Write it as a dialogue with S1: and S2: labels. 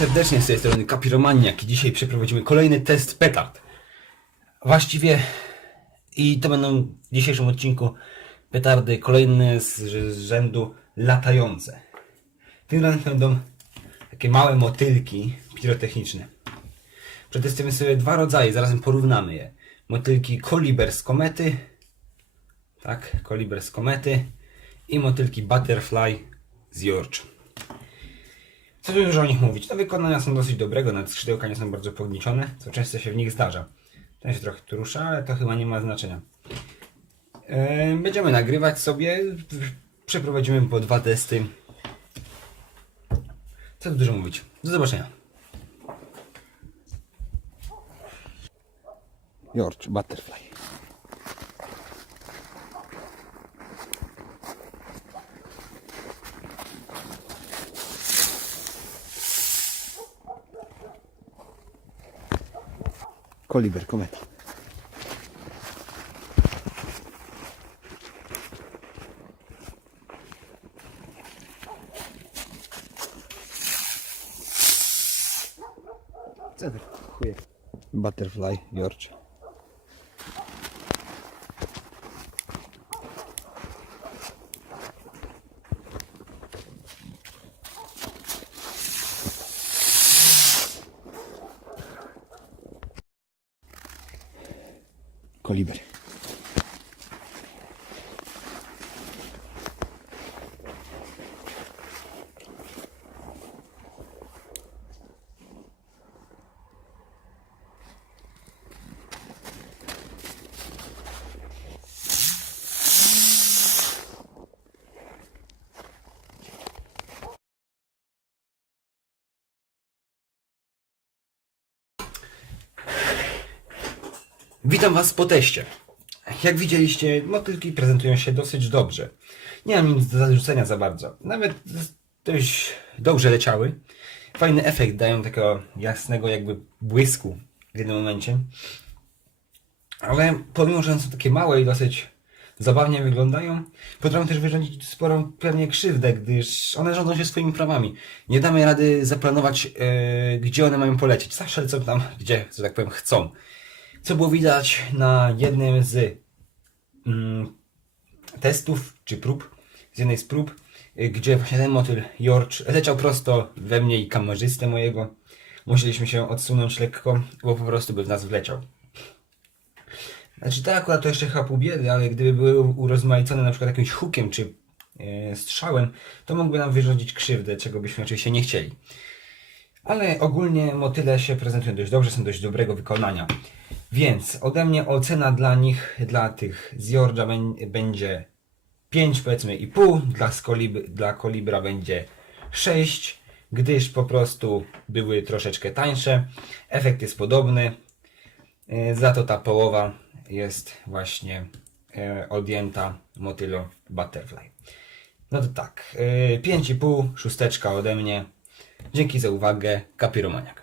S1: serdecznie z tej strony Kapiromaniak i dzisiaj przeprowadzimy kolejny test petard. Właściwie i to będą w dzisiejszym odcinku petardy kolejne z rzędu latające. Tym razem będą takie małe motylki pirotechniczne. Przetestujemy sobie dwa rodzaje, zarazem porównamy je. Motylki Koliber z komety, tak, Koliber z komety i motylki Butterfly z George. Co tu dużo o nich mówić? Te wykonania są dosyć dobrego, nawet skrzydełka nie są bardzo pogniczone, co często się w nich zdarza. Ten się trochę tu rusza, ale to chyba nie ma znaczenia. Yy, Będziemy nagrywać sobie, przeprowadzimy po dwa testy. Co tu dużo mówić? Do zobaczenia. George Butterfly. Koliber, kometa. Co ty chuje? Butterfly, George. Koliber. Witam Was po teście. Jak widzieliście, motylki prezentują się dosyć dobrze. Nie mam nic do zarzucenia za bardzo. Nawet dość dobrze leciały. Fajny efekt dają takiego jasnego jakby błysku w jednym momencie. Ale pomimo, że są takie małe i dosyć zabawnie wyglądają, potrafią też wyrządzić sporą pewnie krzywdę, gdyż one rządzą się swoimi prawami. Nie damy rady zaplanować, e, gdzie one mają polecieć. Zawsze lecą tam, gdzie, że tak powiem, chcą. Co było widać na jednym z mm, testów czy prób, z jednej z prób, gdzie właśnie ten motyl George leciał prosto we mnie i kamerzystę mojego. Musieliśmy się odsunąć lekko, bo po prostu by w nas wleciał. Znaczy tak, akurat to jeszcze chyba pół biedy, ale gdyby były urozmaicone na przykład jakimś hukiem czy e, strzałem, to mógłby nam wyrządzić krzywdę, czego byśmy oczywiście nie chcieli. Ale ogólnie motyle się prezentują dość dobrze, są dość dobrego wykonania. Więc ode mnie ocena dla nich, dla tych z będzie 5 powiedzmy i pół, dla, dla Kolibra będzie 6, gdyż po prostu były troszeczkę tańsze. Efekt jest podobny, e, za to ta połowa jest właśnie e, odjęta motylo Butterfly. No to tak, e, 5,5, szósteczka ode mnie. Dzięki za uwagę, Kapiromaniak.